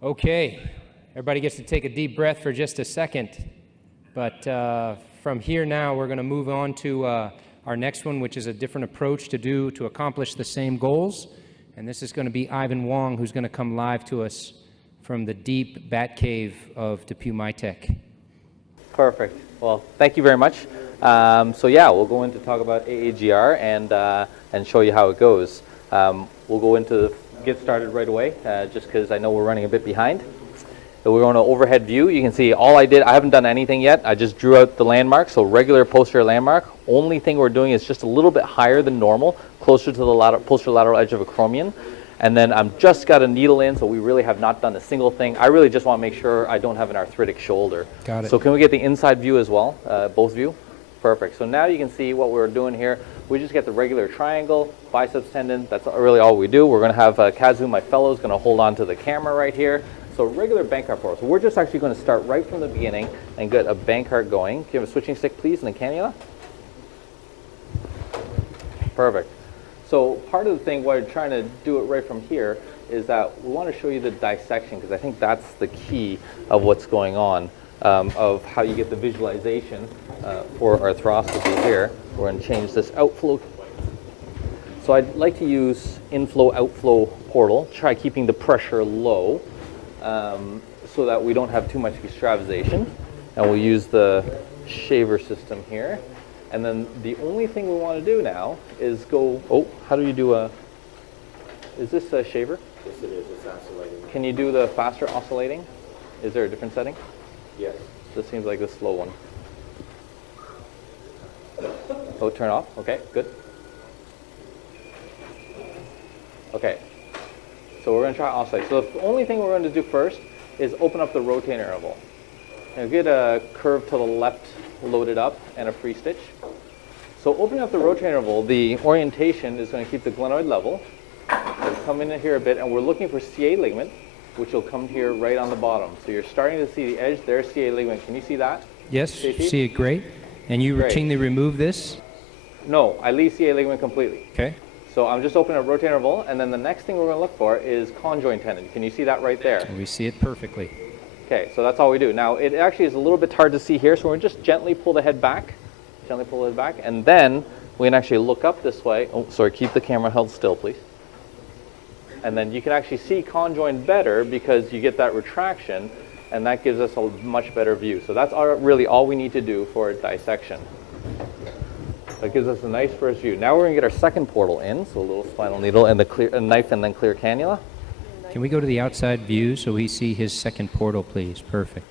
Okay, everybody gets to take a deep breath for just a second. But from here now, we're going to move on to our next one, which is a different approach to accomplish the same goals. And this is going to be Ivan Wong, who's going to come live to us from the deep bat cave of Depew Mytech. Perfect. Well, thank you very much. So yeah, we'll go in to talk about AAGR and show you how it goes. We'll go into get started right away, just because I know we're running a bit behind. So we're going to overhead view. You can see all I did, I haven't done anything yet. I just drew out the landmark, so regular posterior landmark. Only thing we're doing is just a little bit higher than normal, closer to the posterior lateral edge of acromion. And then I'm just got a needle in, so we really have not done a single thing. I really just want to make sure I don't have an arthritic shoulder. Got it. So can we get the inside view as well, both view? Perfect. So now you can see what we're doing here. We just get the regular triangle, biceps tendon. That's really all we do. We're going to have Kazu, my fellow, is going to hold on to the camera right here. So regular Bankart portal. So we're just actually going to start right from the beginning and get a Bankart going. Can you have a switching stick, please, and a cannula? Perfect. So part of the thing, why we're trying to do it right from here, is that we want to show you the dissection, because I think that's the key of what's going on, of how you get the visualization for arthroscopy here. We're going to change this outflow. So I'd like to use inflow-outflow portal, try keeping the pressure low, so that we don't have too much extravasation. And we'll use the shaver system here. And then the only thing we want to do now is go, how do you do is this a shaver? Yes, it is. It's oscillating. Can you do the faster oscillating? Is there a different setting? Yes. This seems like the slow one. Oh, turn off. Okay, good. Okay. So we're going to try oscillate. So the only thing we're going to do first is open up the rotator interval. Now get a curve to the left loaded up and a free stitch. So opening up the rotator interval, the orientation is going to keep the glenoid level. We'll come in here a bit, and we're looking for CA ligament, which will come here right on the bottom. So you're starting to see the edge there, CA ligament. Can you see that? Yes, Stacey? see it great. And you Great. routinely remove this? No, I leave CA ligament completely. Okay. So I'm just opening up rotator interval, and then the next thing we're going to look for is conjoint tendon. Can you see that right there? We see it perfectly. Okay, so that's all we do. Now, it actually is a little bit hard to see here, so we're just gently pull the head back, and then we can actually look up this way. Oh, sorry, keep the camera held still, please. And then you can actually see conjoint better because you get that retraction, and that gives us a much better view. So that's really all we need to do for dissection. That gives us a nice first view. Now we're going to get our second portal in, so a little spinal needle and a knife and then clear cannula. Can we go to the outside view so we see his second portal, please? Perfect.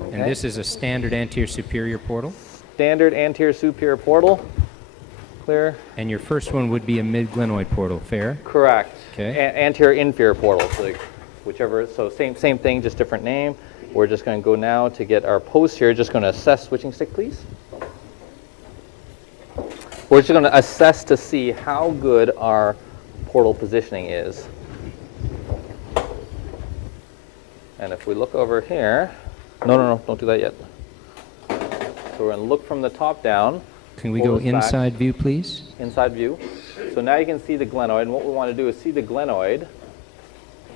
Okay. And this is a standard anterior superior portal? Standard anterior superior portal. Clear. And your first one would be a mid-glenoid portal, fair? Correct. Okay. Anterior inferior portal, so like whichever. So same thing, just different name. We're just going to go now to get our posterior. Just going to assess. Switching stick, please. We're just going to assess to see how good our portal positioning is. And if we look over here, no, don't do that yet. So we're going to look from the top down. Can we go inside view, please? Inside view. So now you can see the glenoid, and what we want to do is see the glenoid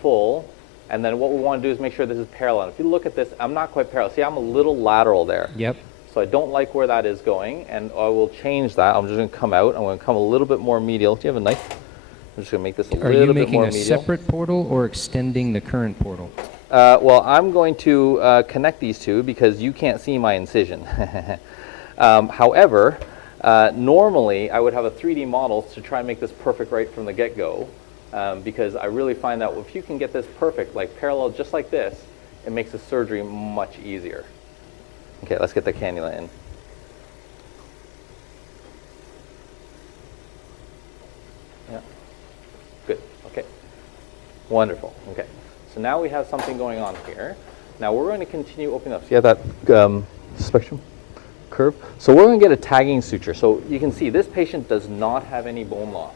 full, and then what we want to do is make sure this is parallel. If you look at this, I'm not quite parallel. See, I'm a little lateral there. Yep. So I don't like where that is going, and I will change that. I'm just going to come out. I'm going to come a little bit more medial. Do you have a knife? I'm just going to make this a little bit more medial. Are you making a separate portal or extending the current portal? Well, I'm going to connect these two because you can't see my incision. However, normally I would have a 3D model to try and make this perfect right from the get-go, because I really find that if you can get this perfect, like parallel just like this, it makes the surgery much easier. Okay, let's get the cannula in. Yeah, good, okay, wonderful, okay. So now we have something going on here. Now we're going to continue opening up. So you have that spectrum curve. So we're going to get a tagging suture. So you can see this patient does not have any bone loss.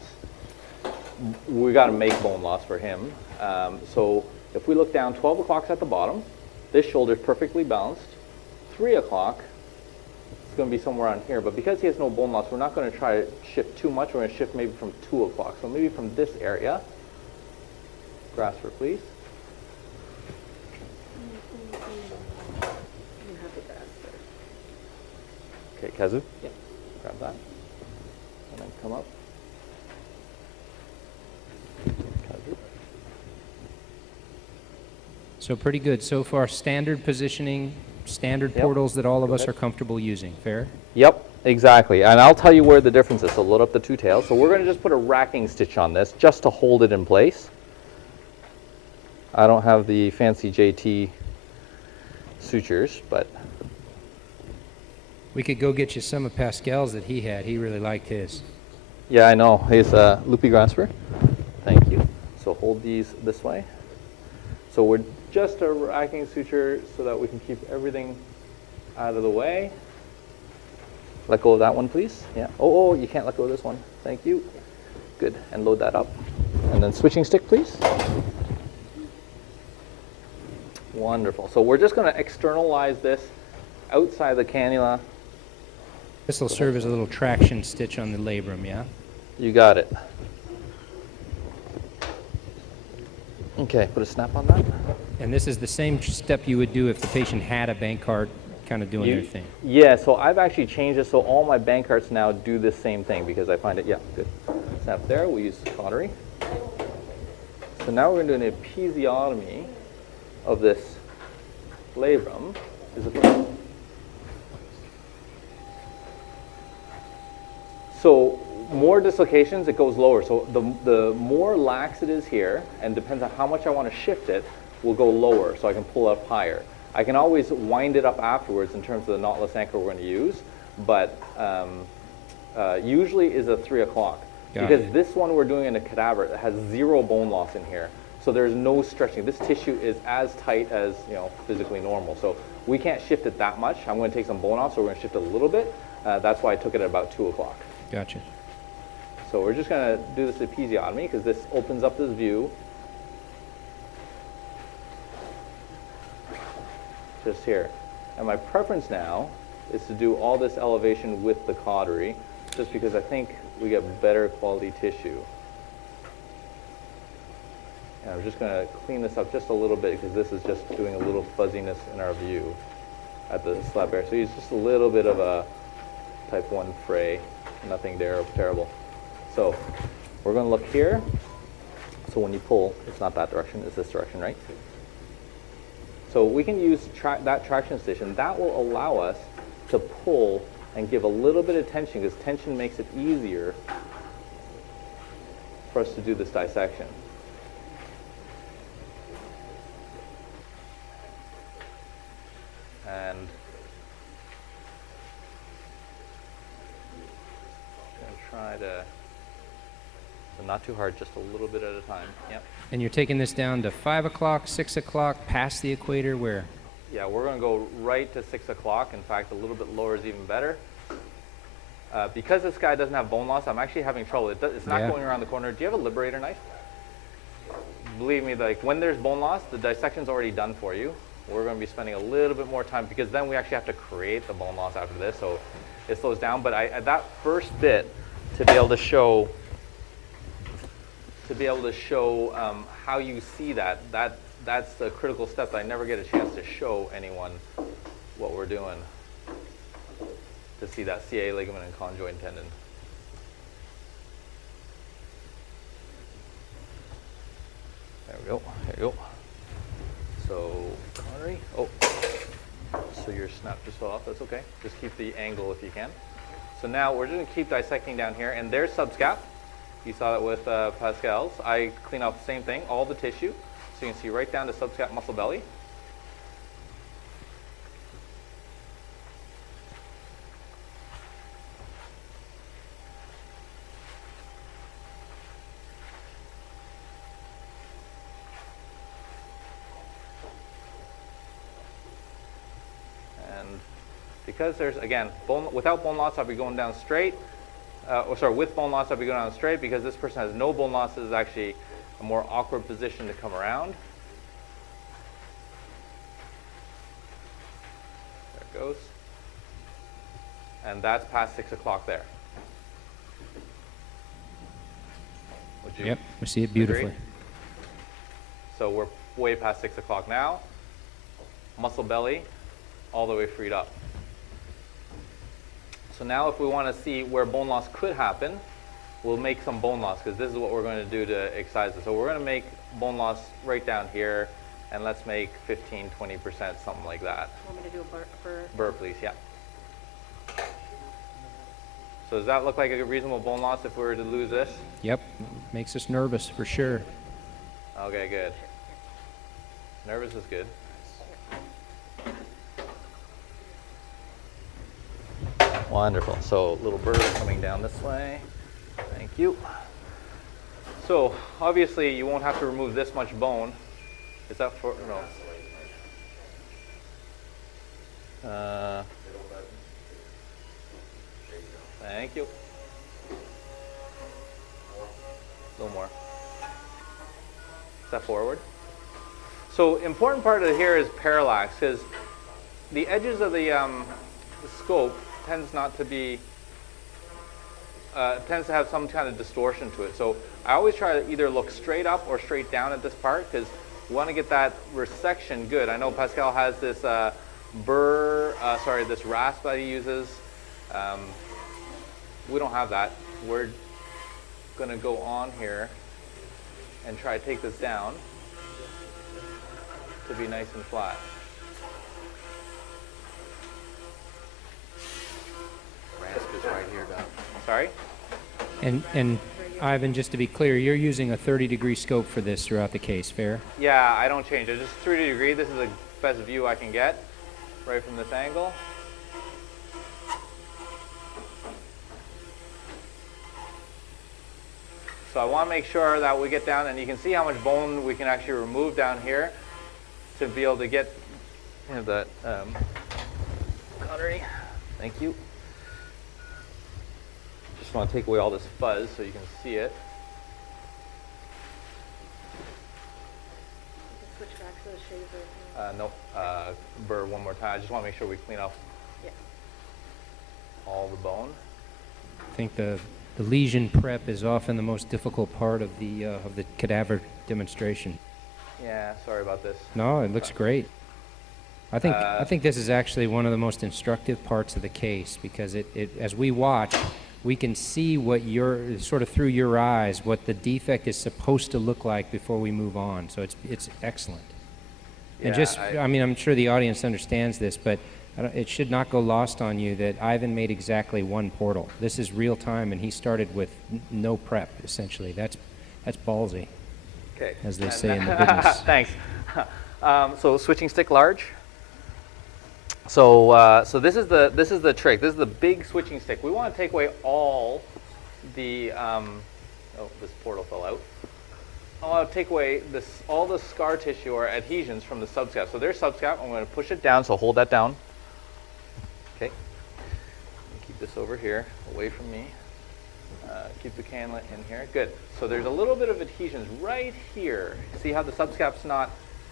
We got to make bone loss for him. So if we look down, 12 o'clock's at the bottom. This shoulder is perfectly balanced. 3 o'clock, it's going to be somewhere on here. But because he has no bone loss, we're not going to try to shift too much. We're going to shift maybe from 2 o'clock. So maybe from this area. Grasper, please. Okay, Kazu? Yeah. Grab that. And then come up. Kazu. So pretty good. So far, standard positioning, standard Yep. portals that all of Go us ahead. are comfortable using. Fair? Yep, exactly. And I'll tell you where the difference is. So load up the two tails. So we're going to just put a racking stitch on this just to hold it in place. I don't have the fancy JT sutures, but We could go get you some of Pascal's that he had. He really liked his. yeah, I know. He's a loopy grasper. Thank you. So hold these this way. So we're just a racking suture so that we can keep everything out of the way. Let go of that one, please. Yeah. Oh, you can't let go of this one. Thank you. Good. And load that up. And then switching stick, please. Wonderful. So we're just going to externalize this outside the cannula. This will serve as a little traction stitch on the labrum, yeah? You got it. Okay, put a snap on that. And this is the same step you would do if the patient had a bank cart kind of doing their thing. Yeah, so I've actually changed it so all my bank carts now do this same thing because I find it, yeah, good. Snap there, we'll use cautery. So now we're going to do an episiotomy of this labrum. So more dislocations, it goes lower. So the more lax it is here, and depends on how much I want to shift it, will go lower so I can pull it up higher. I can always wind it up afterwards in terms of the knotless anchor we're going to use, but usually is a 3 o'clock. Because this one we're doing in a cadaver that has 0 bone loss in here. So there's no stretching. This tissue is as tight as physically normal. So we can't shift it that much. I'm going to take some bone off, so we're going to shift it a little bit. That's why I took it at about 2 o'clock. Gotcha. So we're just going to do this episiotomy because this opens up this view. Just here. And my preference now is to do all this elevation with the cautery, just because I think we get better quality tissue. And I'm just going to clean this up just a little bit because this is just doing a little fuzziness in our view at the slap area. So it's just a little bit of a type 1 fray, nothing terrible. So we're going to look here. So when you pull, it's not that direction, it's this direction, right? So we can use that traction station. That will allow us to pull and give a little bit of tension because tension makes it easier for us to do this dissection. And I'm going to try to, so not too hard, just a little bit at a time. Yep. And you're taking this down to 5 o'clock, 6 o'clock, past the equator, where? Yeah, we're going to go right to 6 o'clock. In fact, a little bit lower is even better. Because this guy doesn't have bone loss, I'm actually having trouble. It's not going around the corner. Do you have a liberator knife? Believe me, like when there's bone loss, the dissection's already done for you. We're going to be spending a little bit more time because then we actually have to create the bone loss after this, so it slows down. But that first bit, to be able to show how you see that's the critical step that I never get a chance to show anyone what we're doing to see that CA ligament and conjoint tendon. There we go. There you go. So, Connery. Oh, so your snap just fell off. That's okay. Just keep the angle if you can. So now we're going to keep dissecting down here, and there's subscap. You saw that with Pascal's. I clean off the same thing, all the tissue, so you can see right down to subscap muscle belly. Because there's, again, without bone loss, I'll be going down straight. With bone loss, I'll be going down straight because this person has no bone loss. This is actually a more awkward position to come around. There it goes. And that's past 6 o'clock there. Would you Yep, we see it beautifully. agree? So we're way past 6 o'clock now. muscle belly, all the way freed up. So now if we want to see where bone loss could happen, we'll make some bone loss, because this is what we're going to do to excise it. So we're going to make bone loss right down here, and let's make 15, 20%, something like that. Want me to do a burr? Burr, please, yeah. So does that look like a reasonable bone loss if we were to lose this? Yep, makes us nervous for sure. Okay, good. Nervous is good. Wonderful. So little burr coming down this way. Thank you. So obviously you won't have to remove this much bone. Is that for, no. Thank you. A little more. Step forward. So important part of here is parallax, because the edges of the scope tends not to be, tends to have some kind of distortion to it. So I always try to either look straight up or straight down at this part, because we want to get that resection good. I know Pascal has this this rasp that he uses. We don't have that. We're going to go on here and try to take this down to be nice and flat. Rasp is right here, Doc. Sorry? And Ivan, just to be clear, you're using a 30-degree scope for this throughout the case, fair? Yeah, I don't change it. Just 30 degree. This is the best view I can get right from this angle. So I want to make sure that we get down, and you can see how much bone we can actually remove down here to be able to get that cautery. Thank you. Just want to take away all this fuzz so you can see it. Switch back to the shaver. No, burr one more time. I just want to make sure we clean up Yeah. all the bone. I think the lesion prep is often the most difficult part of the cadaver demonstration. Yeah, sorry about this. No, it looks great. I think this is actually one of the most instructive parts of the case, because as we watch, we can see what sort of through your eyes, what the defect is supposed to look like before we move on. So it's excellent. And Yeah, I mean, I'm sure the audience understands this, but it should not go lost on you that Ivan made exactly one portal. This is real time, and he started with no prep, essentially. That's ballsy, Okay. as they say in the business. Thanks. So switching stick large. So this is the trick. This is the big switching stick. We want to take away all the oh, this portal fell out. I want to take away all the scar tissue or adhesions from the subscap. So there's subscap. I'm going to push it down. So hold that down. Okay. Keep this over here, away from me. Keep the cannula in here. Good. So there's a little bit of adhesions right here. See how the subscap's not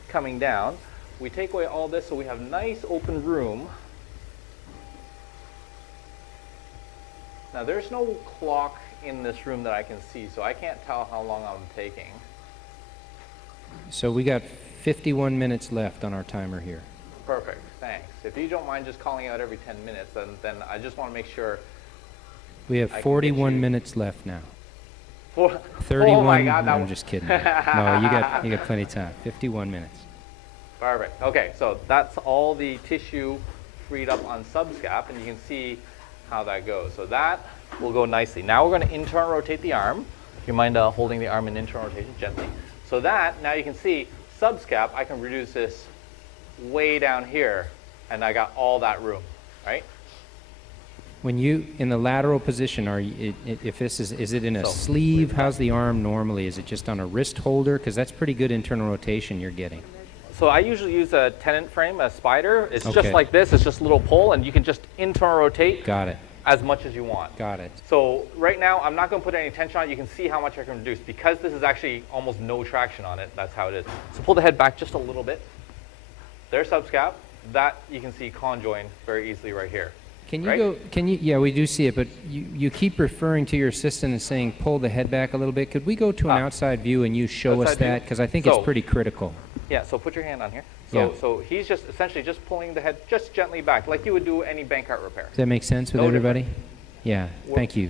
coming down? We take away all this so we have nice open room. Now there's no clock in this room that I can see, so I can't tell how long I'm taking. So we got 51 minutes left on our timer here. Perfect, thanks. If you don't mind just calling out every 10 minutes, then I just want to make sure. We have I can get 41 you- minutes left now. 31. 31. Oh my God, I'm just kidding. No, you got plenty of time. 51 minutes. Perfect. Okay, so that's all the tissue freed up on subscap, and you can see how that goes. So that will go nicely. Now we're going to internal rotate the arm. If you mind holding the arm in internal rotation gently. So that, now you can see subscap, I can reduce this way down here, and I got all that room, right? When you, in the lateral position, if this is it in a So, sleeve? How's the arm normally? Is it just on a wrist holder? Because that's pretty good internal rotation you're getting. So I usually use a tenant frame, a spider. It's just Okay. like this. It's just a little pole, and you can just internal rotate Got it. as much as you want. Got it. So right now, I'm not going to put any tension on it. You can see how much I can reduce. Because this is actually almost no traction on it, that's how it is. So pull the head back just a little bit. There's subscap. That you can see conjoin very easily right here. Can you Right? go, yeah, we do see it, but you keep referring to your assistant and saying pull the head back a little bit. Could we go to an outside view and you show us Outside view? that? Because I think So- it's pretty critical. Yeah, so put your hand on here. Yeah. So he's just essentially just pulling the head just gently back, like you would do any bank cart repair. Does that make sense with No everybody? Yeah, thank you.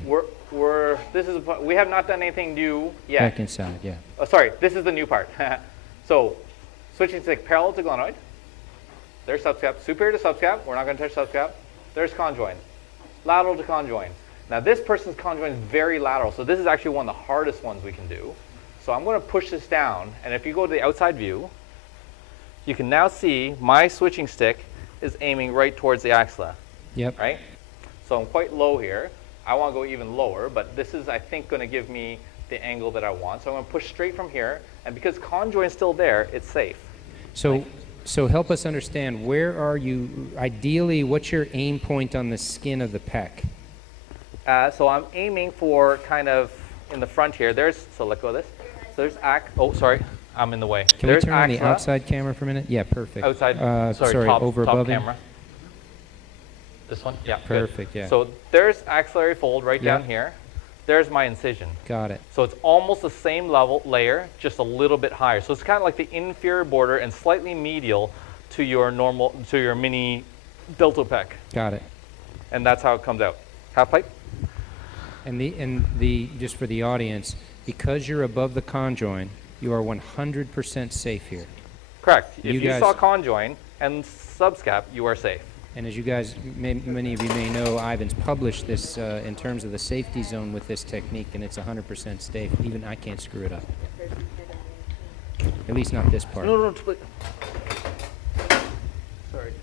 We have not done anything new yet. Back inside, yeah. Oh, sorry, this is the new part. So switching stick parallel to glenoid. There's subscap, superior to subscap. We're not going to touch subscap. There's conjoin, lateral to conjoin. Now this person's conjoin is very lateral, so this is actually one of the hardest ones we can do. So I'm going to push this down, and if you go to the outside view, you can now see my switching stick is aiming right towards the axilla, Yep. right? So I'm quite low here. I want to go even lower, but this is, I think, going to give me the angle that I want. So I'm going to push straight from here, and because conjoin is still there, it's safe. So help us understand, where are you, ideally, what's your aim point on the skin of the pec? So I'm aiming for kind of in the front here. So let go of this. So there's oh, sorry, I'm in the way. Can there's we turn on the axilla. outside camera for a minute? Yeah, perfect. Outside, sorry, top, over top above him? camera. This one? Yeah, Perfect, good. yeah. So there's axillary fold right Yeah. down here. There's my incision. Got it. So it's almost the same level layer, just a little bit higher. So it's kind of like the inferior border and slightly medial to your mini delto pec. Got it. And that's how it comes out. Half pipe? And just for the audience, because you're above the conjoin, you are 100% safe here. Correct. You If you guys- saw conjoin and subscap, you are safe. And as you guys, many of you may know, Ivan's published this in terms of the safety zone with this technique, and it's 100% safe. Even I can't screw it up. At least not this part. No, sorry.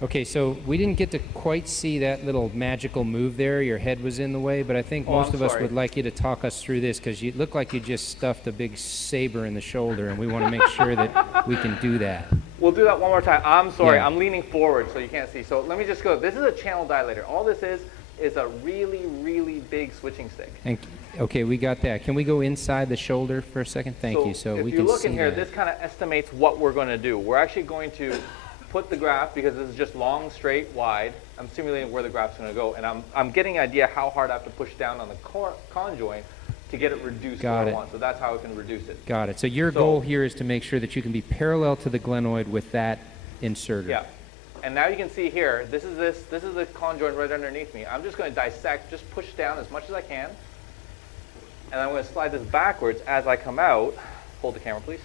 Okay, so we didn't get to quite see that little magical move there. Your head was in the way, but I think Oh, most I'm of us sorry. would like you to talk us through this, because you look like you just stuffed a big saber in the shoulder, and we want to make sure that we can do that. We'll do that one more time. I'm sorry, Yeah. I'm leaning forward so you can't see. So let me just go. This is a channel dilator. All this is a really, really big switching stick. And, okay, we got that. Can we go inside the shoulder for a second? Thank you. So if we you can look see in here, that. this kind of estimates what we're going to do. We're actually going to put the graft, because this is just long, straight, wide. I'm simulating where the graft's going to go, and I'm getting an idea how hard I have to push down on the conjoint to get it reduced Got where it. I want. So that's how I can reduce it. Got it. So your goal here is to make sure that you can be parallel to the glenoid with that inserter. Yeah. And now you can see here, this is the conjoint right underneath me. I'm just going to dissect, just push down as much as I can. And I'm going to slide this backwards as I come out. Hold the camera, please.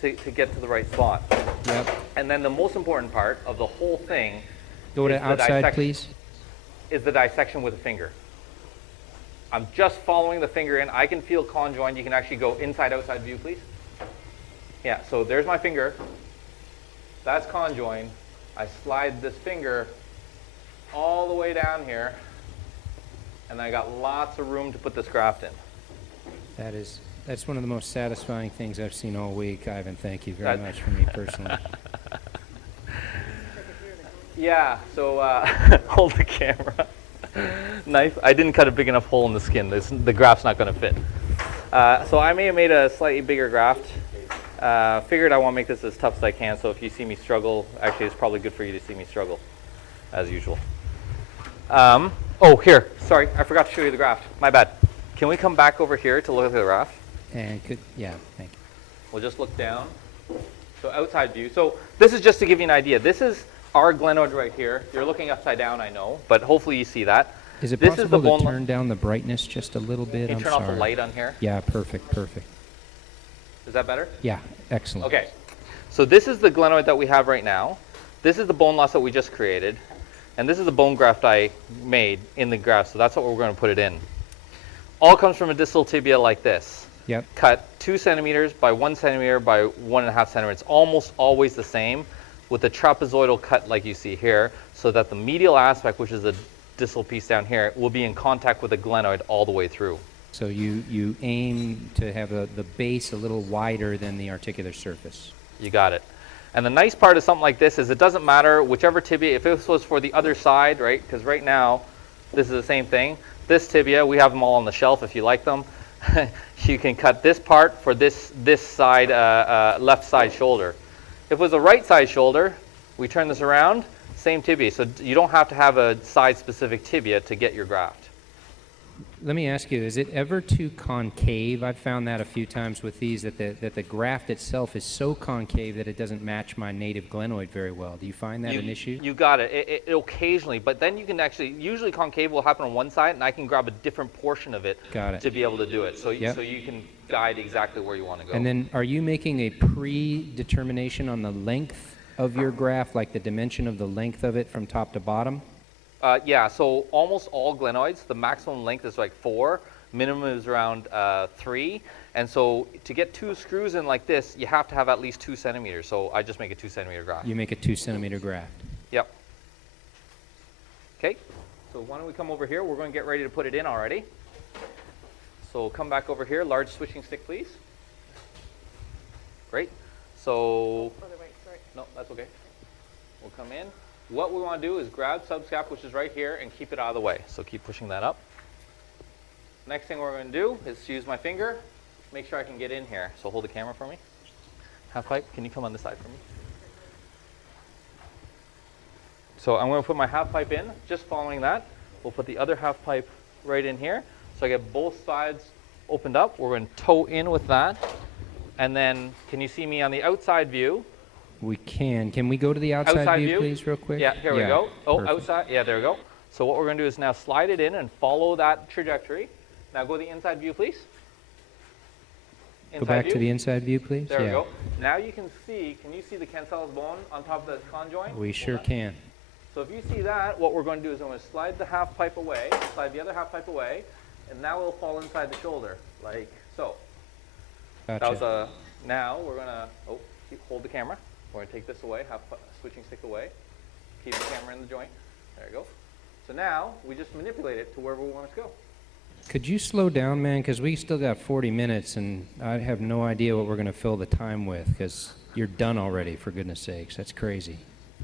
To get to the right spot. Yep. And then the most important part of the whole thing Go to is the outside, dissection. please. Is the dissection with a finger. I'm just following the finger in. I can feel conjoined. You can actually go inside, outside view, please. Yeah, so there's my finger. That's conjoined. I slide this finger all the way down here, and I got lots of room to put this graft in. That's one of the most satisfying things I've seen all week, Ivan. Thank you very much for me personally. Yeah, so hold the camera. Knife. I didn't cut a big enough hole in the skin. The graft's not going to fit. So I may have made a slightly bigger graft. Figured I want to make this as tough as I can, so if you see me struggle, actually it's probably good for you to see me struggle, as usual. Oh, here. Sorry, I forgot to show you the graft. My bad. Can we come back over here to look at the graft? And yeah, thank you. We'll just look down. So outside view. So this is just to give you an idea. This is our glenoid right here. You're looking upside down, I know, but hopefully you see that. Is it This possible the to turn down the brightness just a little bit? Can you I'm turn sorry. off the light on here? Yeah, perfect. Is that better? Yeah, excellent. Okay. So this is the glenoid that we have right now. This is the bone loss that we just created. And this is the bone graft I made in the graft, so that's what we're going to put it in. All comes from a distal tibia like this. Yep. Cut 2 centimeters by 1 centimeter by 1.5 centimeters. It's almost always the same, with the trapezoidal cut like you see here, so that the medial aspect, which is the distal piece down here, will be in contact with the glenoid all the way through. So you aim to have the base a little wider than the articular surface. You got it. And the nice part of something like this is it doesn't matter whichever tibia, if this was for the other side, right? Because right now, this is the same thing. This tibia, we have them all on the shelf if you like them. You can cut this part for this side, left side shoulder. If it was a right side shoulder, we turn this around, same tibia. So you don't have to have a side specific tibia to get your graft. Let me ask you, is it ever too concave? I've found that a few times with these, that the graft itself is so concave that it doesn't match my native glenoid very well. Do you find that an issue? You got it. It occasionally, but then you can actually, usually concave will happen on one side, and I can grab a different portion of it, Got it. to be able to do it. So, Yep. so you can guide exactly where you want to go. And then are you making a predetermination on the length of your graft, like the dimension of the length of it from top to bottom? Yeah, so almost all glenoids, the maximum length is like 4, minimum is around 3. And so to get 2 screws in like this, you have to have at least 2 centimeters. So I just make a 2 centimeter graft. You make a 2 centimeter graft. Yep. Okay, so why don't we come over here? We're going to get ready to put it in already. So come back over here, large switching stick, please. Great. So, Other way, sorry. no, that's okay. We'll come in. What we want to do is grab subscap, which is right here, and keep it out of the way. So keep pushing that up. Next thing we're going to do is use my finger, make sure I can get in here. So hold the camera for me. Half pipe, can you come on this side for me? So I'm going to put my half pipe in, just following that. We'll put the other half pipe right in here. So I get both sides opened up. We're going to toe in with that. And then, can you see me on the outside view? We can. Can we go to the outside view, please, real quick? Yeah, here we go. Oh, perfect. outside. Yeah, there we go. So what we're going to do is now slide it in and follow that trajectory. Now go to the inside view, please. Go back to the inside view, please. There we go. Now you can see, can you see the cancellous bone on top of the conjoint? We sure can. So if you see that, what we're going to do is I'm going to slide the half pipe away, slide the other half pipe away, and now it'll fall inside the shoulder, like so. Gotcha. That was a, now we're going to, hold the camera. We're going to take this away, switching stick away, keep the camera in the joint. There you go. So now we just manipulate it to wherever we want it to go. Could you slow down, man? Because we still got 40 minutes, and I have no idea what we're going to fill the time with, because you're done already, for goodness sakes. That's crazy.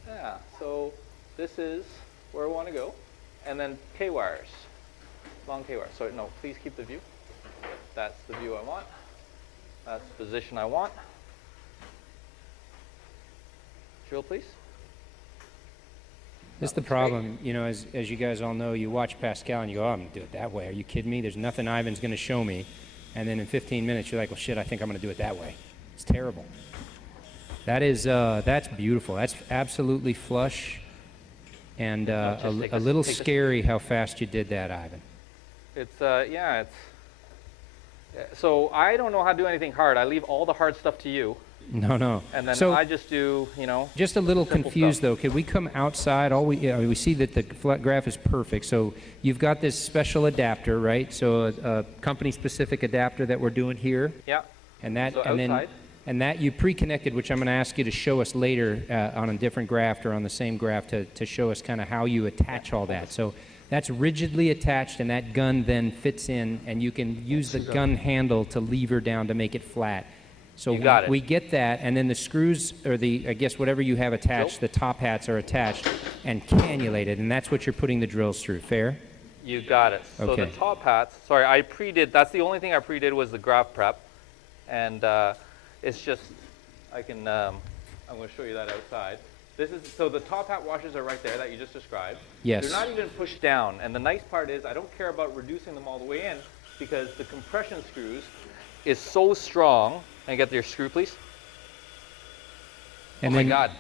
Yeah, so this is where we want to go. And then K-wires, long K-wires. So no, please keep the view. That's the view I want. That's the position I want. Drill, please. This is the problem, you know, as you guys all know, you watch Pascal and you go, oh, I'm going to do it that way. Are you kidding me? There's nothing Ivan's going to show me. And then in 15 minutes, you're like, well, shit, I think I'm going to do it that way. It's terrible. That is, that's beautiful. That's absolutely flush and a little scary how fast you did that, Ivan. It's, yeah, it's, so I don't know how to do anything hard. I leave all the hard stuff to you. No. And then So, I just do, you know. just a little simple confused stuff. though. Could we come outside? We see that the flat graph is perfect. So you've got this special adapter, right? So a company-specific adapter that we're doing here, Yeah. and that, So and outside. then that you pre-connected, which I'm going to ask you to show us later on a different graft or on the same graft to show us kind of how you attach all that. So that's rigidly attached, and that gun then fits in, and you can use the gun handle to lever down to make it flat. So You got it. we get that, and then the screws, or the, I guess whatever you have attached, the top hats are attached and cannulated, and that's what you're putting the drills through. Fair? You got it. So Okay. the top hats, sorry, I pre-did, that's the only thing I pre-did was the graft prep. And it's just, I'm going to show you that outside. This is, so the top hat washers are right there that you just described. Yes. They're not even pushed down. And the nice part is I don't care about reducing them all the way in because the compression screws is so strong. And get your screw, please. And oh my then God.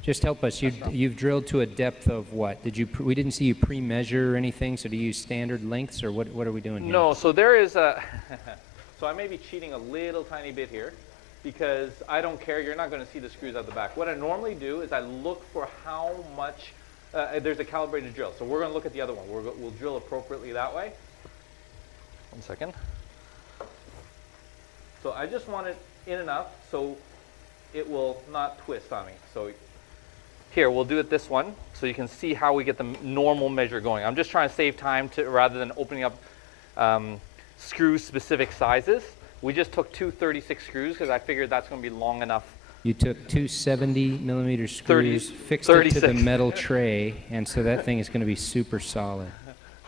just help us. You've drilled to a depth of what? We didn't see you pre-measure or anything, so do you use standard lengths, or what are we doing here? No, so there is a, so I may be cheating a little tiny bit here because I don't care. You're not going to see the screws at the back. What I normally do is I look for how much, there's a calibrated drill. So we're going to look at the other one. We'll drill appropriately that way. 1 second. So I just want it in enough so it will not twist on me. So here, we'll do it this one so you can see how we get the normal measure going. I'm just trying to save time rather than opening up screw-specific sizes. We just took 2 36 screws because I figured that's going to be long enough. You took 2 70-millimeter screws, fixed it to the 36. metal tray, and so that thing is going to be super solid.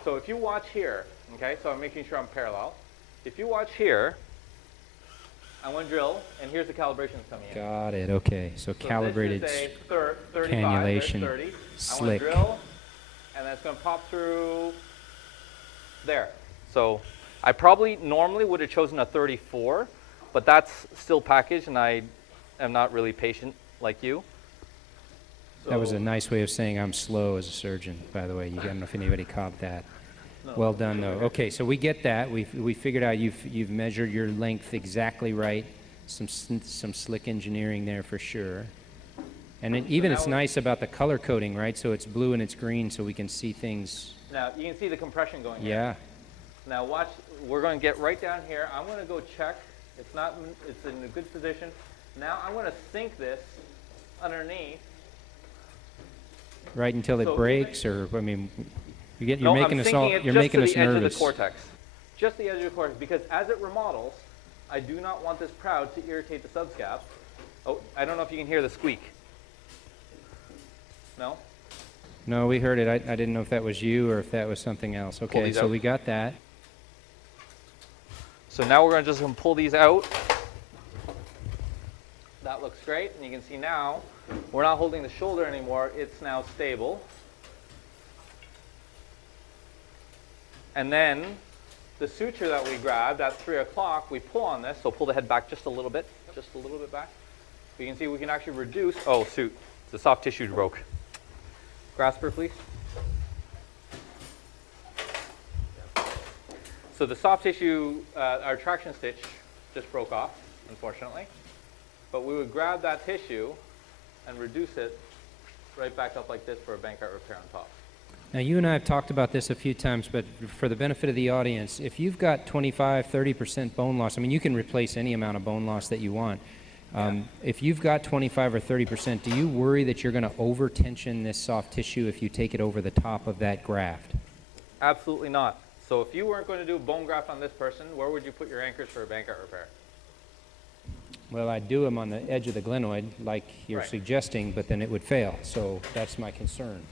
So if you watch here, okay, so I'm making sure I'm parallel. If you watch here, I want to drill, and here's the calibrations coming in. Got it. Okay, so calibrated. This is a 35, cannulation, there's 30. slick. I want to drill, and then it's going to pop through there. So I probably normally would have chosen a 34, but that's still packaged, and I am not really patient like you. That was So- a nice way of saying I'm slow as a surgeon, by the way. I don't know if anybody caught that. Well done, though. Okay, so we get that. We figured out you've measured your length exactly right. Some slick engineering there for sure. And even it's nice about the color coding, right? So it's blue and it's green, so we can see things. Now you can see the compression going. Yeah. Here. Now watch. We're going to get right down here. I'm going to go check. It's in a good position. Now I'm going to sink this underneath. Right until it So breaks, or I mean, you're No, making I'm us all. sinking it You're just making to us the edge nervous. of the cortex. Just the edge of the cortex, because as it remodels, I do not want this proud to irritate the subscap. Oh, I don't know if you can hear the squeak. No? No, we heard it. I didn't know if that was you or if that was something else. Okay, these so out. we got that. So now we're just going to pull these out. That looks great, and you can see now we're not holding the shoulder anymore. It's now stable. And then the suture that we grabbed at 3 o'clock, we pull on this, so pull the head back just a little bit back. You can see we can actually reduce, oh shoot, the soft tissue broke. Grasper, please. So the soft tissue, our traction stitch just broke off, unfortunately. But we would grab that tissue and reduce it right back up like this for a Bankart repair on top. Now, you and I have talked about this a few times, but for the benefit of the audience, if you've got 25, 30% bone loss, I mean, you can replace any amount of bone loss that you want. If you've got 25 or 30%, do you worry that you're going to over-tension this soft tissue if you take it over the top of that graft? Absolutely not. So if you weren't going to do a bone graft on this person, where would you put your anchors for a Bankart repair? Well, I'd do them on the edge of the glenoid, like you're Right. suggesting, but then it would fail. So that's my concern.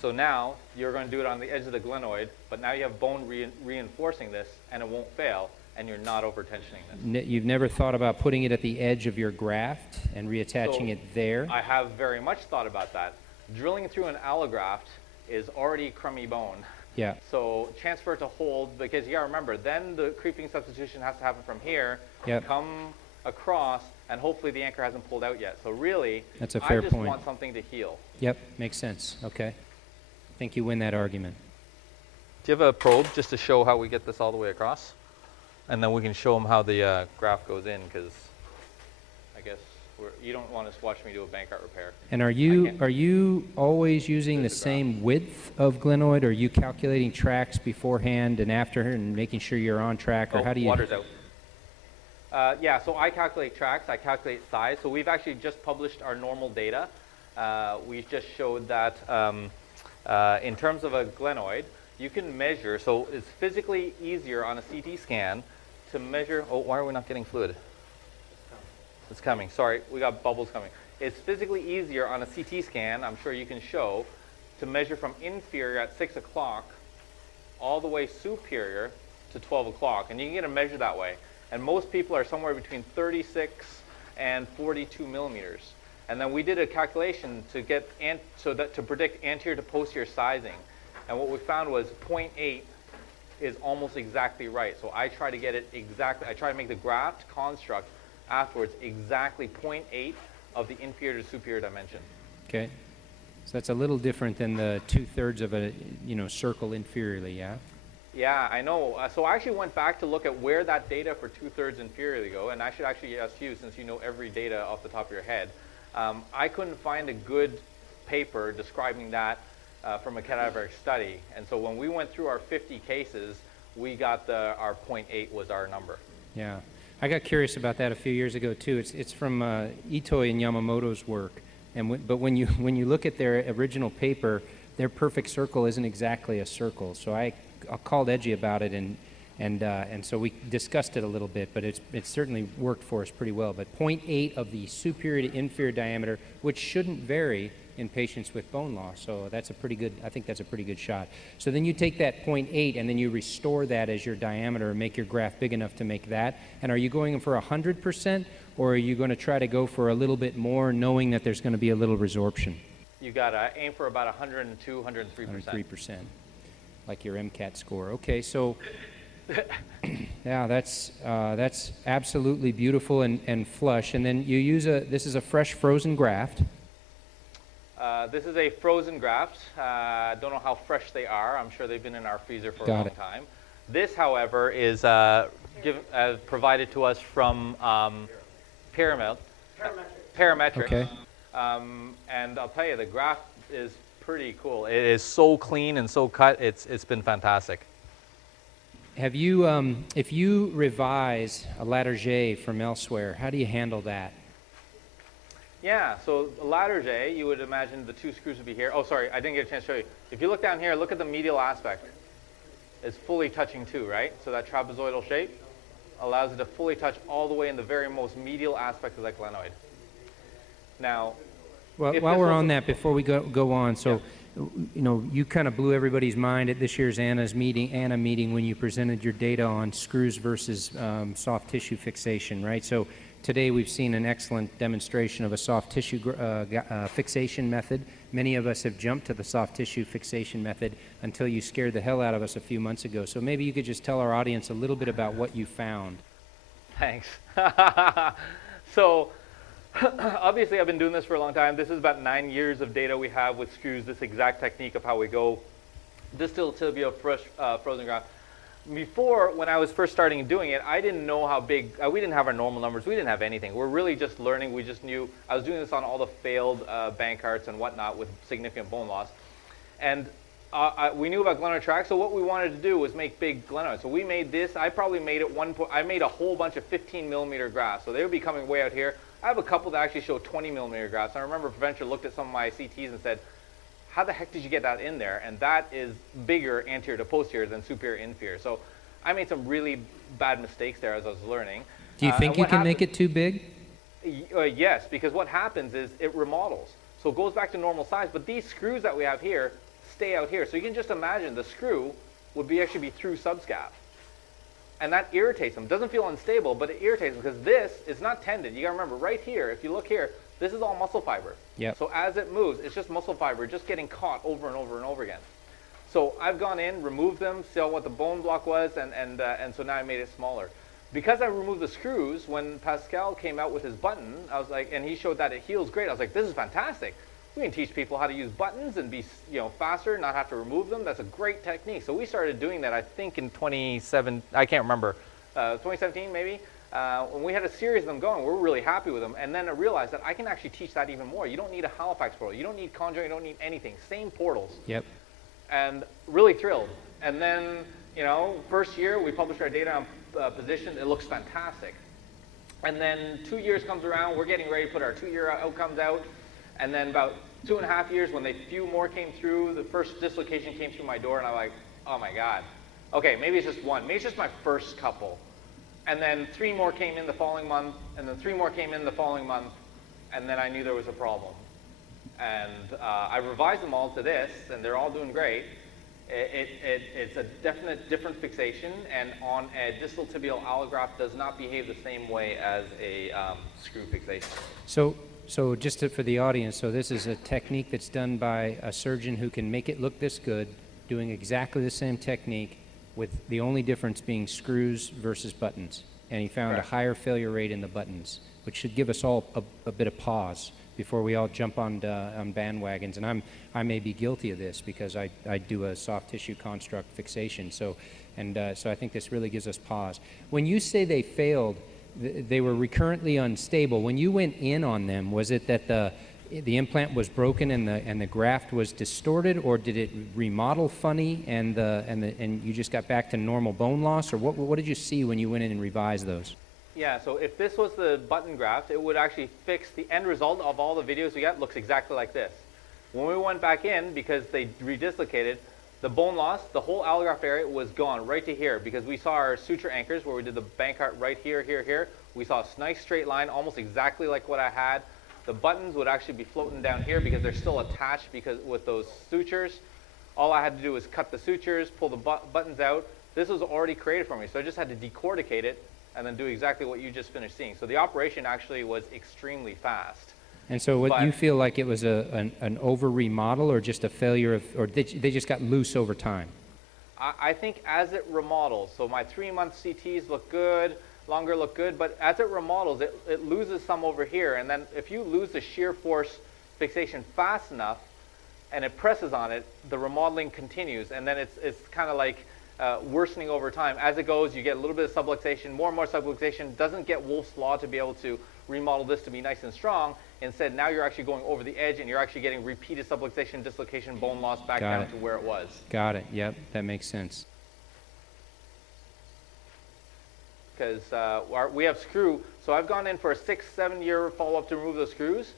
So now you're going to do it on the edge of the glenoid, but now you have bone reinforcing this, and it won't fail, and you're not over-tensioning this. You've never thought about putting it at the edge of your graft and reattaching So it there? I have very much thought about that. Drilling through an allograft is already crummy bone. Yeah. So chance for it to hold, because you got to remember, then the creeping substitution has to happen from here, Yep. come across, and hopefully the anchor hasn't pulled out yet. So really, That's a fair I just point. want something to heal. Yep, makes sense. Okay. I think you win that argument. Do you have a probe just to show how we get this all the way across? And then we can show them how the graft goes in, because I guess you don't want to watch me do a Bankart repair. And are can't- you always using the There's the same width of glenoid? Or are you calculating tracks beforehand and after and making sure you're on track? Or how do you? Water's out. Yeah, so I calculate tracks, I calculate size. So we've actually just published our normal data. We just showed that in terms of a glenoid, you can measure, so it's physically easier on a CT scan to measure, oh, why are we not getting fluid? It's coming, sorry, we got bubbles coming. It's physically easier on a CT scan, I'm sure you can show, to measure from inferior at 6 o'clock all the way superior to 12 o'clock. And you can get a measure that way. And most people are somewhere between 36 and 42 millimeters. And then we did a calculation to get to predict anterior to posterior sizing. And what we found was 0.8 is almost exactly right. So I try to get it exactly, I try to make the graft construct afterwards exactly 0.8 of the inferior to superior dimension. Okay. So that's a little different than the 2/3 of a circle inferiorly, yeah? Yeah, I know. So I actually went back to look at where that data for 2/3 inferiorly go, and I should actually ask you, since you know every data off the top of your head. I couldn't find a good paper describing that from a cadaveric study, and so when we went through our 50 cases, we got our 0.8 was our number. Yeah. I got curious about that a few years ago too. It's from Itoi and Yamamoto's work, but when you look at their original paper, their perfect circle isn't exactly a circle. So I called Edgy about it, and so we discussed it a little bit, but it certainly worked for us pretty well. But 0.8 of the superior to inferior diameter, which shouldn't vary in patients with bone loss. So that's a pretty good, I think that's a pretty good shot. So then you take that 0.8 and then you restore that as your diameter and make your graft big enough to make that. And are you going for 100%, or are you going to try to go for a little bit more, knowing that there's going to be a little resorption? You got to aim for about 102, 103%. 103%, like your MCAT score. Okay, so Yeah, that's absolutely beautiful and flush. And then you use this is a fresh frozen graft. This is a frozen graft. Don't know how fresh they are. I'm sure they've been in our freezer for a long time. This, however, is provided to us from Parametric. Okay. And I'll tell you, the graft is pretty cool. It is so clean and so cut. It's been fantastic. Have you, if you revise a ladder J from elsewhere, how do you handle that? Yeah, so a ladder J, you would imagine the two screws would be here. Oh, sorry, I didn't get a chance to show you. If you look down here, look at the medial aspect. It's fully touching too, right? So that trapezoidal shape allows it to fully touch all the way in the very most medial aspect of that glenoid. Now, well, while we're on that, before we go on, so you know, you kind of blew everybody's mind at this year's ANA meeting when you presented your data on screws versus soft tissue fixation, right? So today we've seen an excellent demonstration of a soft tissue fixation method. Many of us have jumped to the soft tissue fixation method until you scared the hell out of us a few months ago. So maybe you could just tell our audience a little bit about what you found. Thanks. So obviously I've been doing this for a long time. This is about 9 years of data we have with screws, this exact technique of how we go distal tibial frozen graft. Before, when I was first starting doing it, I didn't know how big, we didn't have our normal numbers, we didn't have anything. We're really just learning. We just knew, I was doing this on all the failed Bankarts and whatnot with significant bone loss. And we knew about glenoid track, so what we wanted to do was make big glenoids. So we made this, I probably made it I made a whole bunch of 15 millimeter grafts. So they would be coming way out here. I have a couple that actually show 20 millimeter grafts. I remember Proventure looked at some of my CTs and said, how the heck did you get that in there? And that is bigger anterior to posterior than superior inferior. So I made some really bad mistakes there as I was learning. Do you think you can make it too big? Yes, because what happens is it remodels. So it goes back to normal size, but these screws that we have here stay out here. So you can just imagine the screw would actually be through subscap. And that irritates them. Doesn't feel unstable, but it irritates them because this is not tendon. You gotta remember, right here, if you look here, this is all muscle fiber. Yep. So as it moves, it's just muscle fiber just getting caught over and over and over again. So I've gone in, removed them, saw what the bone block was, and so now I made it smaller. Because I removed the screws, when Pascal came out with his button, I was like, and he showed that it heals great. I was like, this is fantastic. We can teach people how to use buttons and be, faster, not have to remove them. That's a great technique. So we started doing that, I think, in 2017. I can't remember, 2017 maybe. When we had a series of them going, we were really happy with them. And then I realized that I can actually teach that even more. You don't need a Halifax portal. You don't need conjoint. You don't need anything. Same portals. Yep. And really thrilled. And then, first year we published our data on position. It looks fantastic. And then 2 years comes around. We're getting ready to put our 2-year outcomes out. And then about 2.5 years, when a few more came through, the first dislocation came through my door, and I'm like, oh my God. Okay, maybe it's just one. Maybe it's just my first couple. And then 3 more came in the following month, and then 3 more came in the following month, and then I knew there was a problem. And I revised them all to this, and they're all doing great. It's a definite different fixation, and on a distal tibial allograft does not behave the same way as a screw fixation. So just for the audience, so this is a technique that's done by a surgeon who can make it look this good, doing exactly the same technique, with the only difference being screws versus buttons. And he found Correct. a higher failure rate in the buttons, which should give us all a bit of pause before we all jump on bandwagons. And I may be guilty of this because I do a soft tissue construct fixation. So I think this really gives us pause. When you say they failed, they were recurrently unstable. When you went in on them, was it that the implant was broken and the graft was distorted, or did it remodel funny and you just got back to normal bone loss, or what did you see when you went in and revised those? Yeah, so if this was the button graft, it would actually fix the end result of all the videos we got looks exactly like this. When we went back in, because they redislocated, the bone loss, the whole allograft area was gone right to here, because we saw our suture anchors where we did the Bankart right here, here. We saw a nice straight line, almost exactly like what I had. The buttons would actually be floating down here because they're still attached with those sutures. All I had to do was cut the sutures, pull the buttons out. This was already created for me, so I just had to decorticate it and then do exactly what you just finished seeing. So the operation actually was extremely fast. And so you feel like it was an over remodel, or just a failure of, or they just got loose over time? I think as it remodels, so my 3-month CTs look good, longer look good, but as it remodels, it loses some over here. And then if you lose the shear force fixation fast enough and it presses on it, the remodeling continues. And then it's kind of like worsening over time. As it goes, you get a little bit of subluxation, more and more subluxation. Doesn't get Wolff's Law to be able to remodel this to be nice and strong. Instead, now you're actually going over the edge and you're actually getting repeated subluxation, dislocation, bone loss back down to where it was. Got it. Yep, that makes sense. Because we have screw, so I've gone in for a 6-7 year follow-up to remove those screws,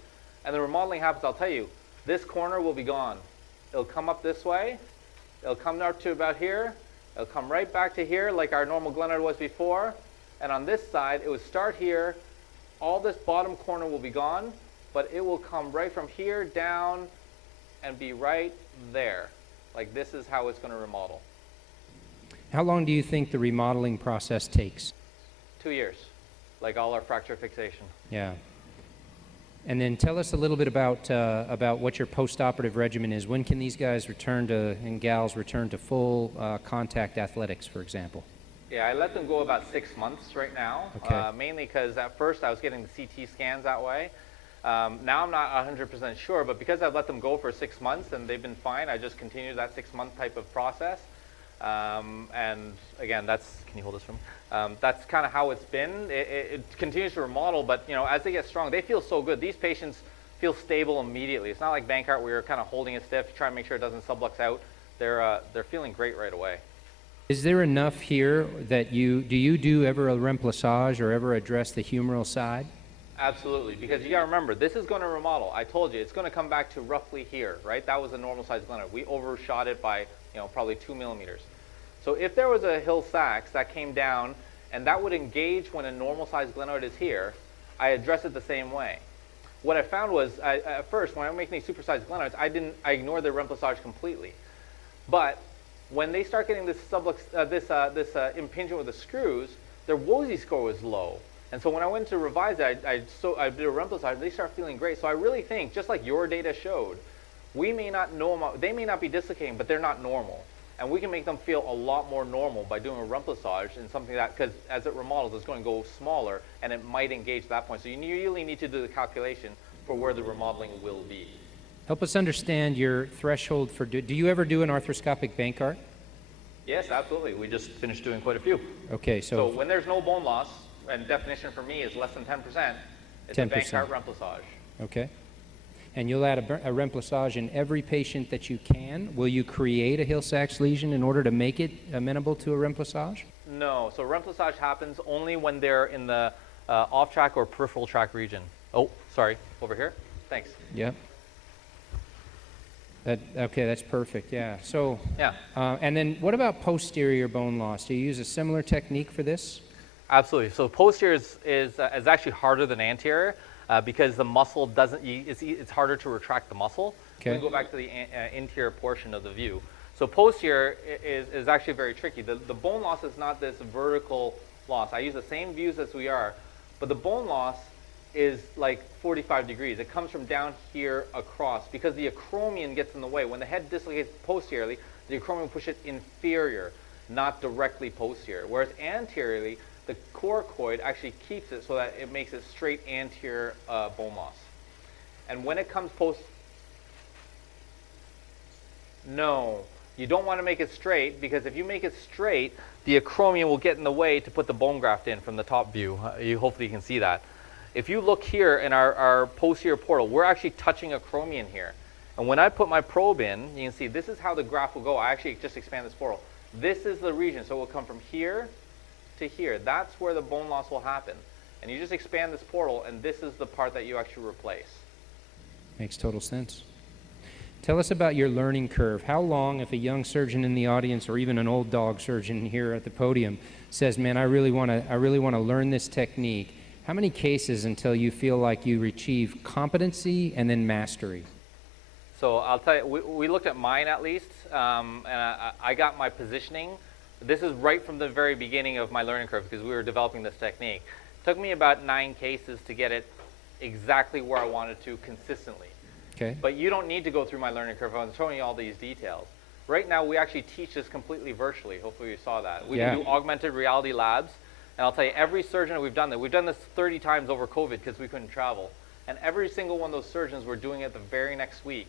and the remodeling happens. I'll tell you, this corner will be gone. It'll come up this way, it'll come up to about here, it'll come right back to here like our normal glenoid was before, and on this side it would start here. All this bottom corner will be gone, but it will come right from here down and be right there. Like this is how it's going to remodel. How long do you think the remodeling process takes? 2 years, like all our fracture fixation. Yeah. And then tell us a little bit about what your post-operative regimen is. When can these guys return to, and gals return to full contact athletics, for example? Yeah, I let them go about 6 months right now, Okay. mainly because at first I was getting the CT scans that way. Now I'm not 100% sure, but because I've let them go for 6 months and they've been fine, I just continue that 6-month type of process. And again, can you hold this for me? That's kind of how it's been. It continues to remodel, but you know, as they get strong, they feel so good. These patients feel stable immediately. It's not like Bankart where you're kind of holding it stiff, trying to make sure it doesn't sublux out. They're feeling great right away. Is there enough here that do you do ever a remplissage or ever address the humeral side? Absolutely, because you got to remember, this is going to remodel. I told you, it's going to come back to roughly here, right? That was a normal size glenoid. We overshot it by, you know, probably 2 millimeters. So if there was a Hill-Sachs that came down and that would engage when a normal size glenoid is here, I address it the same way. What I found was, at first, when I'm making these supersized glenoids, I ignored the remplissage completely. But when they start getting this impingement with the screws, their WOSI score was low. And so when I went to revise it, I did a remplissage, they start feeling great. So I really think, just like your data showed, we may not know them, they may not be dislocating, but they're not normal. And we can make them feel a lot more normal by doing a remplissage and something that, because as it remodels, it's going to go smaller and it might engage at that point. So you really need to do the calculation for where the remodeling will be. Help us understand your threshold for, do you ever do an arthroscopic Bankart? Yes, absolutely. We just finished doing quite a few. Okay, So when there's no bone loss, and definition for me is less than 10%, it's 10%. a Bankart remplissage. Okay. And you'll add a remplissage in every patient that you can. Will you create a Hill-Sachs lesion in order to make it amenable to a remplissage? No, so remplissage happens only when they're in the off-track or peripheral track region. Oh, sorry, over here. Thanks. Yep. Okay, that's perfect, yeah. So, Yeah. and then what about posterior bone loss? Do you use a similar technique for this? Absolutely. So posterior is actually harder than anterior because the muscle doesn't, it's harder to retract the muscle. Okay. We can go back to the interior portion of the view. So posterior is actually very tricky. The bone loss is not this vertical loss. I use the same views as we are, but the bone loss is like 45 degrees. It comes from down here across because the acromion gets in the way. When the head dislocates posteriorly, the acromion will push it inferior, not directly posterior. Whereas anteriorly, the coracoid actually keeps it so that it makes it straight anterior bone loss. And when it comes no, you don't want to make it straight because if you make it straight, the acromion will get in the way to put the bone graft in from the top view. Hopefully you can see that. If you look here in our posterior portal, we're actually touching acromion here. And when I put my probe in, you can see this is how the graft will go. I actually just expand this portal. This is the region, so it will come from here to here. That's where the bone loss will happen. And you just expand this portal, and this is the part that you actually replace. Makes total sense. Tell us about your learning curve. How long, if a young surgeon in the audience or even an old dog surgeon here at the podium says, man, I really want to learn this technique, how many cases until you feel like you achieve competency and then mastery? So I'll tell you, we looked at mine at least, and I got my positioning. This is right from the very beginning of my learning curve because we were developing this technique. It took me about 9 cases to get it exactly where I wanted to consistently. Okay. But you don't need to go through my learning curve. I'm showing you all these details. Right now, we actually teach this completely virtually. Hopefully you saw that. We Yeah. can do augmented reality labs. And I'll tell you, every surgeon that we've done this 30 times over COVID because we couldn't travel. And every single one of those surgeons were doing it the very next week.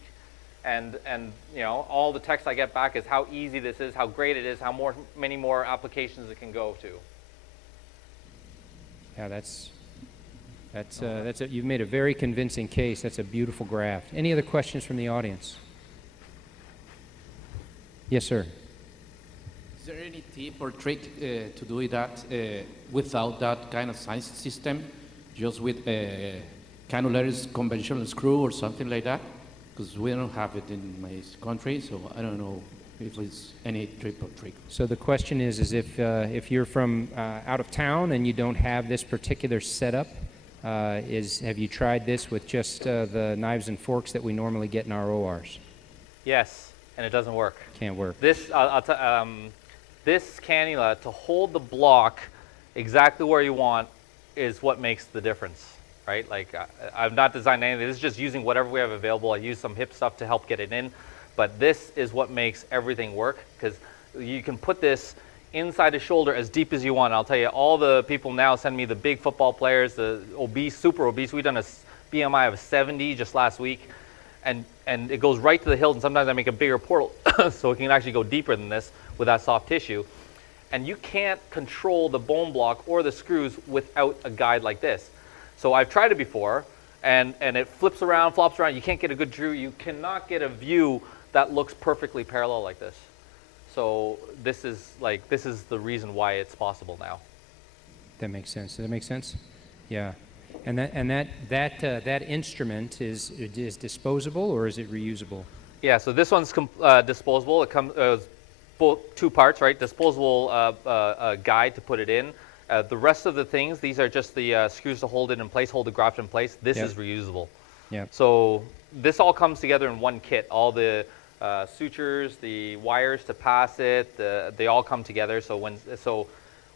And you know, all the text I get back is how easy this is, how great it is, how many more applications it can go to. Yeah, you've made a very convincing case. That's a beautiful graft. Any other questions from the audience? Yes, sir. Is there any tip or trick to do that without that kind of science system, just with cannularis conventional screw or something like that? Because we don't have it in my country, so I don't know if there's any tip or trick. So the question is if you're from out of town and you don't have this particular setup, have you tried this with just the knives and forks that we normally get in our ORs? Yes, and it doesn't work. Can't work. This, this cannula, to hold the block exactly where you want, is what makes the difference, right? Like, I've not designed anything. This is just using whatever we have available. I use some hip stuff to help get it in. But this is what makes everything work, because you can put this inside the shoulder as deep as you want. I'll tell you, all the people now send me the big football players, the obese, super obese. We've done a BMI of 70 just last week. And it goes right to the hilt, and sometimes I make a bigger portal so it can actually go deeper than this with that soft tissue. And you can't control the bone block or the screws without a guide like this. So I've tried it before, and it flips around, flops around. You can't get a good view. You cannot get a view that looks perfectly parallel like this. So this is the reason why it's possible now. That makes sense. Does that make sense? Yeah. And that instrument is disposable, or is it reusable? Yeah, so this one's disposable. It comes both two parts, right? Disposable guide to put it in. The rest of the things, these are just the screws to hold it in place, hold the graft in place. This is reusable. Yeah. So this all comes together in one kit. All the sutures, the wires to pass it, they all come together. So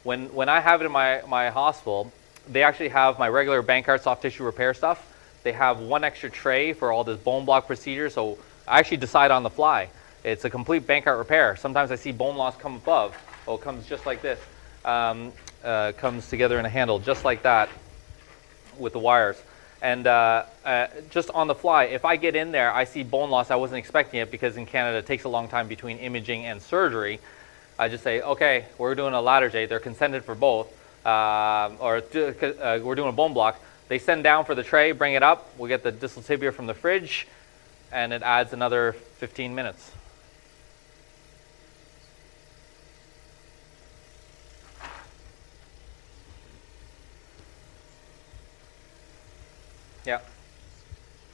when I have it in my hospital, they actually have my regular Bankart soft tissue repair stuff. They have one extra tray for all this bone block procedure. So I actually decide on the fly. It's a complete Bankart repair. Sometimes I see bone loss come above. Oh, it comes just like this. Comes together in a handle just like that with the wires. And just on the fly, if I get in there, I see bone loss, I wasn't expecting it because in Canada it takes a long time between imaging and surgery. I just say, okay, we're doing a ladder J. They're consented for both. We're doing a bone block. They send down for the tray, bring it up. We'll get the distal tibia from the fridge, and it adds another 15 minutes. Yeah.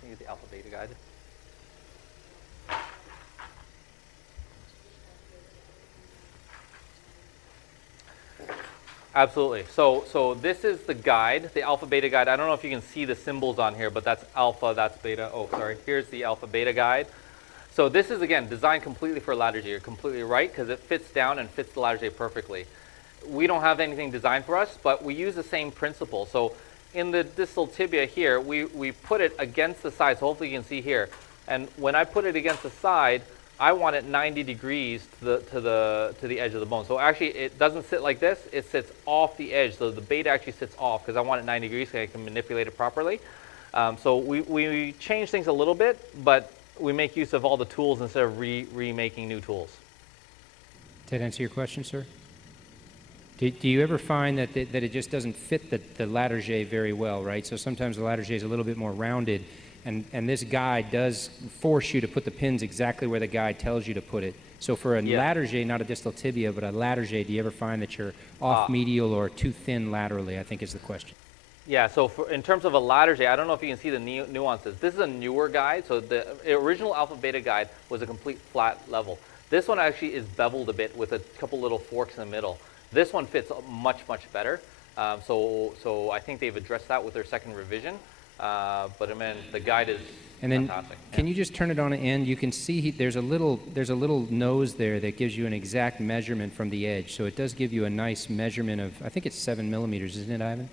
You get the alpha beta guide. Absolutely. So this is the guide, the alpha beta guide. I don't know if you can see the symbols on here, but that's alpha, that's beta. Oh, sorry. Here's the alpha beta guide. So this is, again, designed completely for ladder J. You're completely right, because it fits down and fits the ladder J perfectly. We don't have anything designed for us, but we use the same principle. So in the distal tibia here, we put it against the side. So hopefully you can see here. And when I put it against the side, I want it 90 degrees to the edge of the bone. So actually, it doesn't sit like this. It sits off the edge. So the beta actually sits off because I want it 90 degrees so I can manipulate it properly. So we change things a little bit, but we make use of all the tools instead of remaking new tools. Did that answer your question, sir? Do you ever find that it just doesn't fit the ladder J very well, right? So sometimes the ladder J is a little bit more rounded, and this guide does force you to put the pins exactly where the guide tells you to put it. So for a ladder J, not a distal tibia, but a ladder J, do you ever find that you're off medial or too thin laterally, I think is the question. Yeah, so in terms of a ladder J, I don't know if you can see the nuances. This is a newer guide, so the original alpha beta guide was a complete flat level. This one actually is beveled a bit with a couple little forks in the middle. This one fits much, much better. So I think they've addressed that with their second revision. But I mean, the guide is fantastic. Can you just turn it on an end? You can see there's a little nose there that gives you an exact measurement from the edge. So it does give you a nice measurement of, I think it's 7 millimeters, isn't it, Ivan?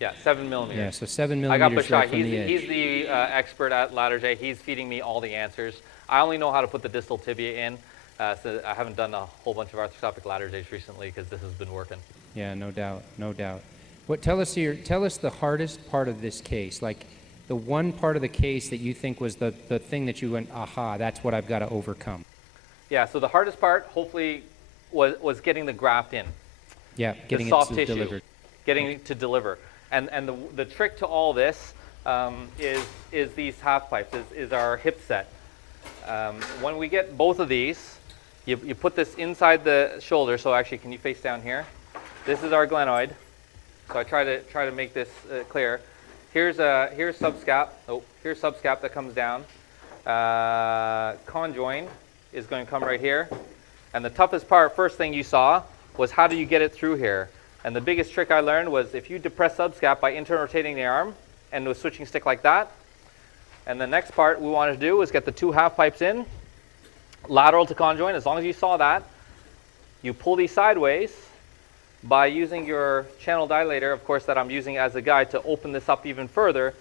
Yeah, 7 millimeters. Yeah, so 7 I got millimeters right Bashai. from the edge. He's the expert at ladder J. He's feeding me all the answers. I only know how to put the distal tibia in. So I haven't done a whole bunch of arthroscopic ladder days recently because this has been working. Yeah, no doubt, no doubt. Tell us the hardest part of this case, like the one part of the case that you think was the thing that you went, aha, that's what I've got to overcome. Yeah, so the hardest part, hopefully, was getting the graft in. Yeah, getting the soft it tissue, delivered. getting it to deliver. And the trick to all this is these half pipes, is our hip set. When we get both of these, you put this inside the shoulder. So actually, can you face down here? This is our glenoid. So I try to make this clear. Here's subscap. Oh, here's subscap that comes down. Conjoin is going to come right here. And the toughest part, first thing you saw, was how do you get it through here? And the biggest trick I learned was if you depress subscap by internal rotating the arm and with switching stick like that. And the next part we wanted to do was get the two half pipes in, lateral to conjoin. As long as you saw that, you pull these sideways by using your channel dilator, of course, that I'm using as a guide to open this up even further,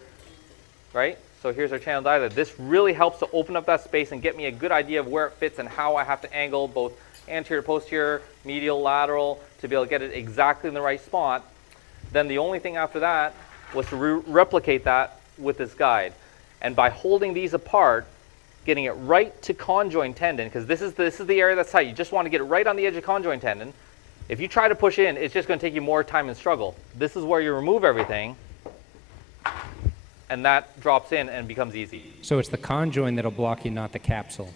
right? So here's our channel dilator. This really helps to open up that space and get me a good idea of where it fits and how I have to angle both anterior, posterior, medial, lateral to be able to get it exactly in the right spot. Then the only thing after that was to replicate that with this guide. And by holding these apart, getting it right to conjoin tendon, because this is the area that's tight. You just want to get it right on the edge of conjoin tendon. If you try to push in, it's just going to take you more time and struggle. This is where you remove everything, and that drops in and becomes easy. So it's the conjoin that'll block you, not the capsule.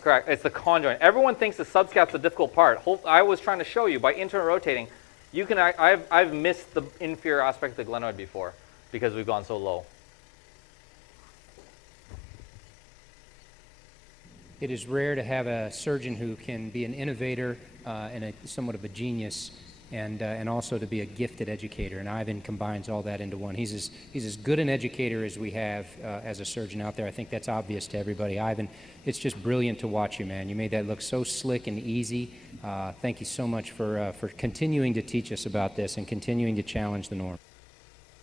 Correct. It's the conjoin. Everyone thinks the subscap's the difficult part. I was trying to show you by internal rotating, you can. I've missed the inferior aspect of the glenoid before because we've gone so low. It is rare to have a surgeon who can be an innovator and somewhat of a genius, and also to be a gifted educator. And Ivan combines all that into one. He's as good an educator as we have as a surgeon out there. I think that's obvious to everybody. Ivan, it's just brilliant to watch you, man. You made that look so slick and easy. Thank you so much for continuing to teach us about this and continuing to challenge the norm.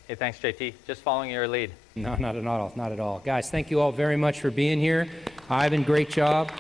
Hey, thanks, JT. Just following your lead. No, not at all. Not at all. Guys, thank you all very much for being here. Ivan, great job.